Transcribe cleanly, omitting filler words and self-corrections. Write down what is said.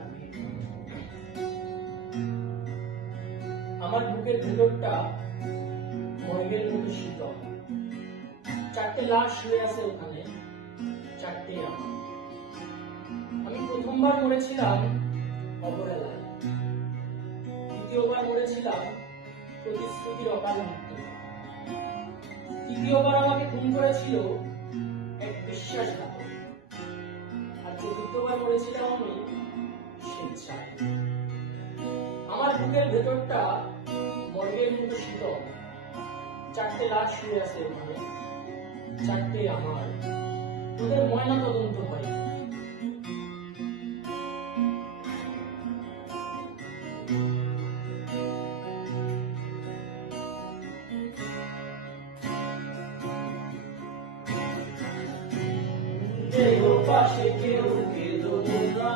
থাকে। আমার বুকের ভেতরটা মর্গের মতো শীতল। চারটে লাশ শুয়ে আছে ওখানে, চারটে আমার। আমি প্রথমবার মরেছিলাম অবহেলায়, দ্বিতীয়বার মরেছিলাম প্রতিশ্রুতির অকাল মৃত্যু, তৃতীয়বার আমাকে খুন করেছিল এক বিশ্বাসঘাতক, আর চতুর্থবার মরেছিলাম আমি স্বেচ্ছায়। আমার বুকের ভেতরটা মর্গের মতো শীতল। চারটে লাশ শুয়ে আছে ওখানে, চারটে আমার। ওদের ময়না তদন্ত হয়। দেহ পাশে কেউ কেঁদো না,